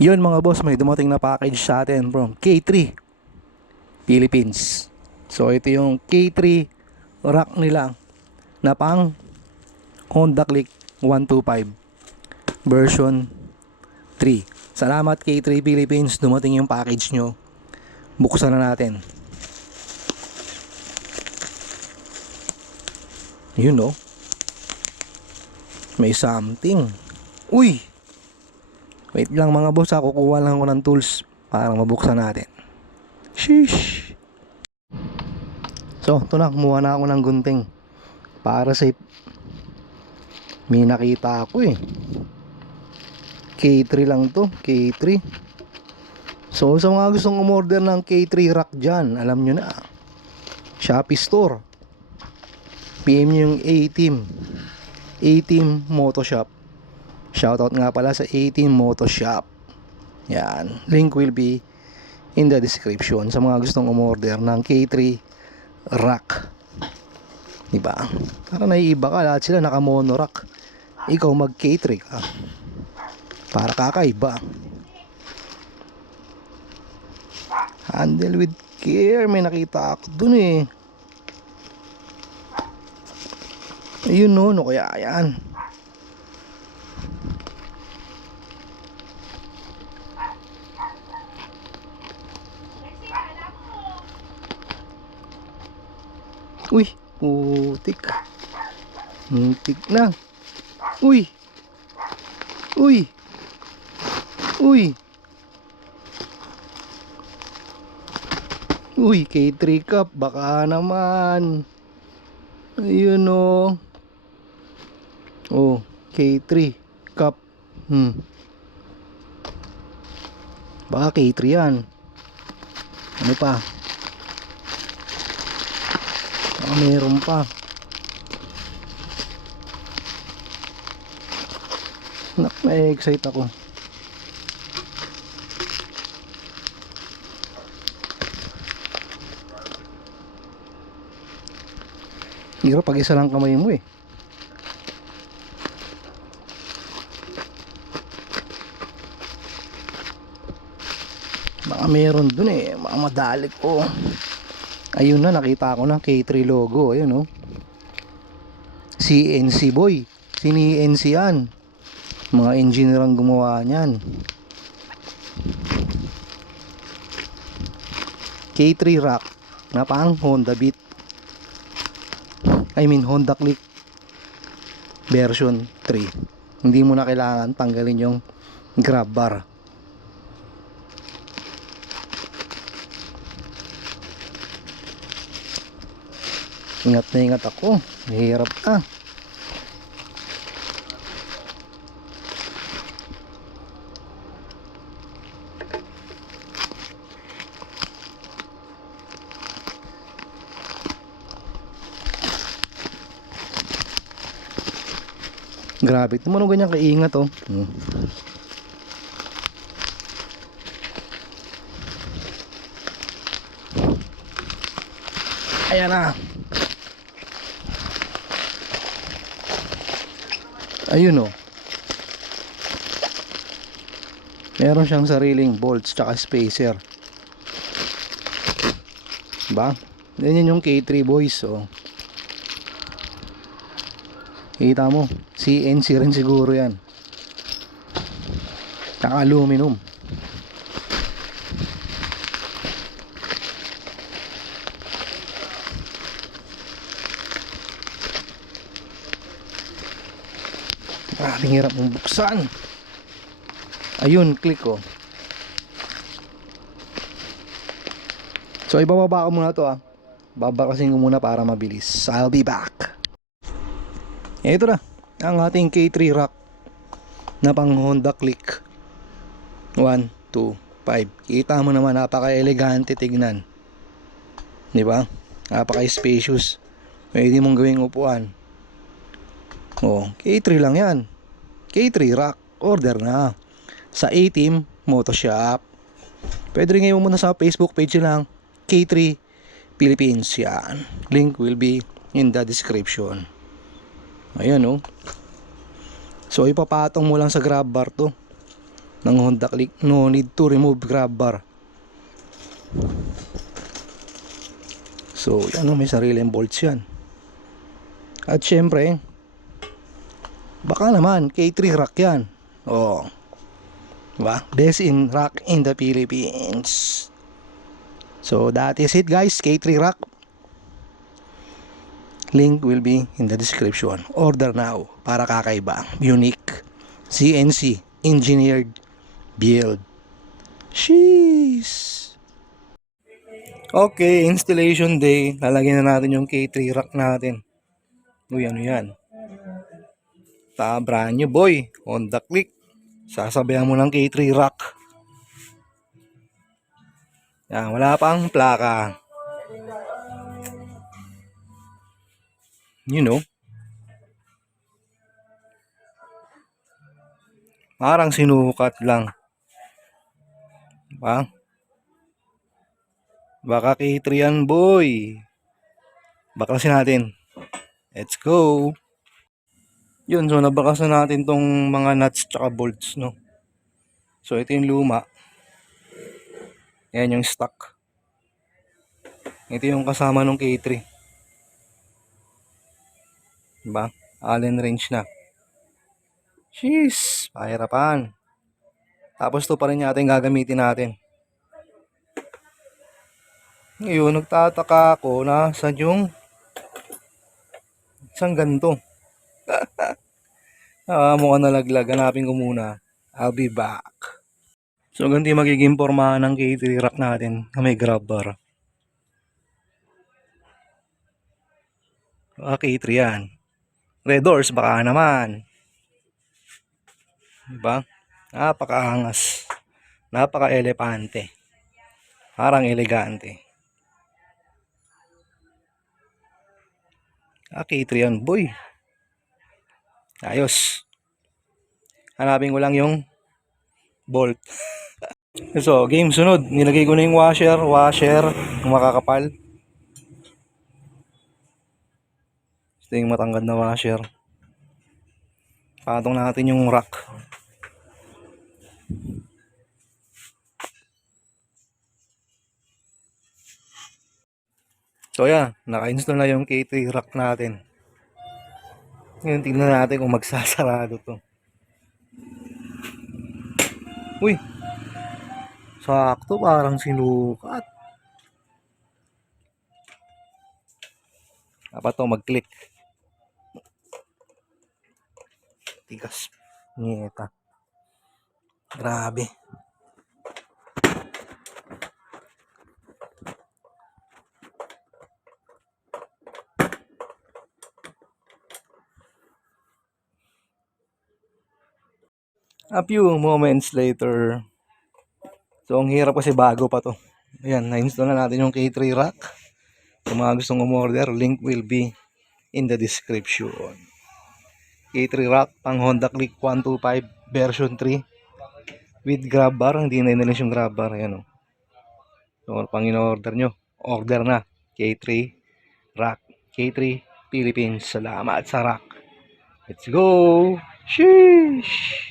Yun mga boss, may dumating na package sa atin from K3 Philippines. So ito yung K3 rack nila na pang Honda Click 125 version 3. Salamat K3 Philippines, dumating yung package nyo. Buksan na natin. Yun no, may something. Uy, wait lang mga boss, kukuha lang ako ng tools para mabuksan natin. Sheesh. So ito na, kumuha na ako ng gunting para safe. May nakita ako K3 lang to, K3. So sa mga gustong umorder ng K3 rack dyan, alam nyo na, Shopee Store, PM nyo yung A-Team Motoshop. Shoutout nga pala sa A-Team Motoshop. Yan, link will be in the description sa mga gustong umorder ng K3 rack. Diba? Para naiiba ka, lahat sila naka mono rack, ikaw mag K3 ka, para kakaiba. Handle with care, may nakita ako dun ayun no, no kaya yan. Uy, putik. Muntik na. Uy. Uy. Uy. Uy, K3 cup. Baka naman. Ayun o. Oh, K3 cup. Baka K3 yan. Ano pa? Meron pa. Na-excite ako. Hirap pag isa lang kamay mo Baka meron dun baka madali ko. Ayun na, nakita ko na K3 logo. Ayun CNC boy, CNC yan. Mga engineer ang gumawa niyan. K3 rack na pang Honda Beat, Honda Click version 3. Hindi mo na kailangan tanggalin yung grab bar. Ingat na ingat ako, mahirap na. Grabe, naman ganyan kaingat Ayan na. Ayun meron siyang sariling bolts tsaka spacer. Diba? Ganyan yung K3 boys kita mo, CNC rin siguro yan, tsaka aluminum. Maraming hirap mong buksan. Ayun, click So ibababa ko muna to babakasin ko muna para mabilis. I'll be back. Ito na ang ating K3 rack na pang Honda Click 125. Kita mo naman, napaka-elegante tignan, di ba? Napaka-spacious. Pwede mong gawing upuan. K3 lang yan. K3 rack, order na sa A-Team Motoshop. Pwede rin ngayon muna sa Facebook page lang, K3 Philippines. Yan, link will be in the description. Ayan So ipapatong mo lang sa grab bar to. ng Honda Click. No need to remove grab bar. So yan, may sariling bolts yan. At syempre, baka naman K3 rack yan. Oh, diba? Best in rack in the Philippines. So that is it guys, K3 rack. Link will be in the description. Order now para kakaiba, unique, CNC engineered build. Sheesh. Okay, installation day. Lalagyan na natin yung K3 rack natin. Uy, ano yan? Brand new boy, Honda Click. Sasabayan mo ng K3 rack. Yan, wala pang plaka. You know. Parang sinukat lang. Baka K3 yan boy. Baklasin natin. Let's go. Yun, so nabakas na natin tong mga nuts tsaka bolts, no. So ito yung luma. Ayan yung stock. Ito yung kasama ng K3. Diba? Allen wrench na. Jeez, pahirapan. Tapos to pa rin natin gagamitin natin. Ngayon, nagtataka ako na saan yung isang ganito. Mukhang nalaglag. Hanapin ko muna. I'll be back. So, ganito yung magiging pormahan ng K3 rack natin na may grab bar. K3 yan. Red doors, baka naman. Diba? Napakaangas. Napaka-elepante. Parang elegante. K3 yan, boy. Ayos. Hanapin ko lang yung bolt. So, game sunod. Nilagay ko na yung washer, yung makakapal. Ito yung matangkad na washer. Patong natin yung rack. So yan, naka-install na yung K3 rack natin. Ngayon tingnan natin kung magsasarado to. Uy, sakto, parang sinukat. Dapat to mag-click. Tigas. Ngeta. Grabe. A few moments later. So ang hirap kasi bago pa to. Ayan, na-install na natin yung K3 rack. Kung mga gustong umorder, link will be in the description. K3 rack pang Honda Click 125 version 3 with grab bar. Hindi na inalis yung grab bar. Ayan o. So pang in-order nyo, order na. K3 rack. K3 Philippines. Salamat sa rack. Let's go. Sheesh.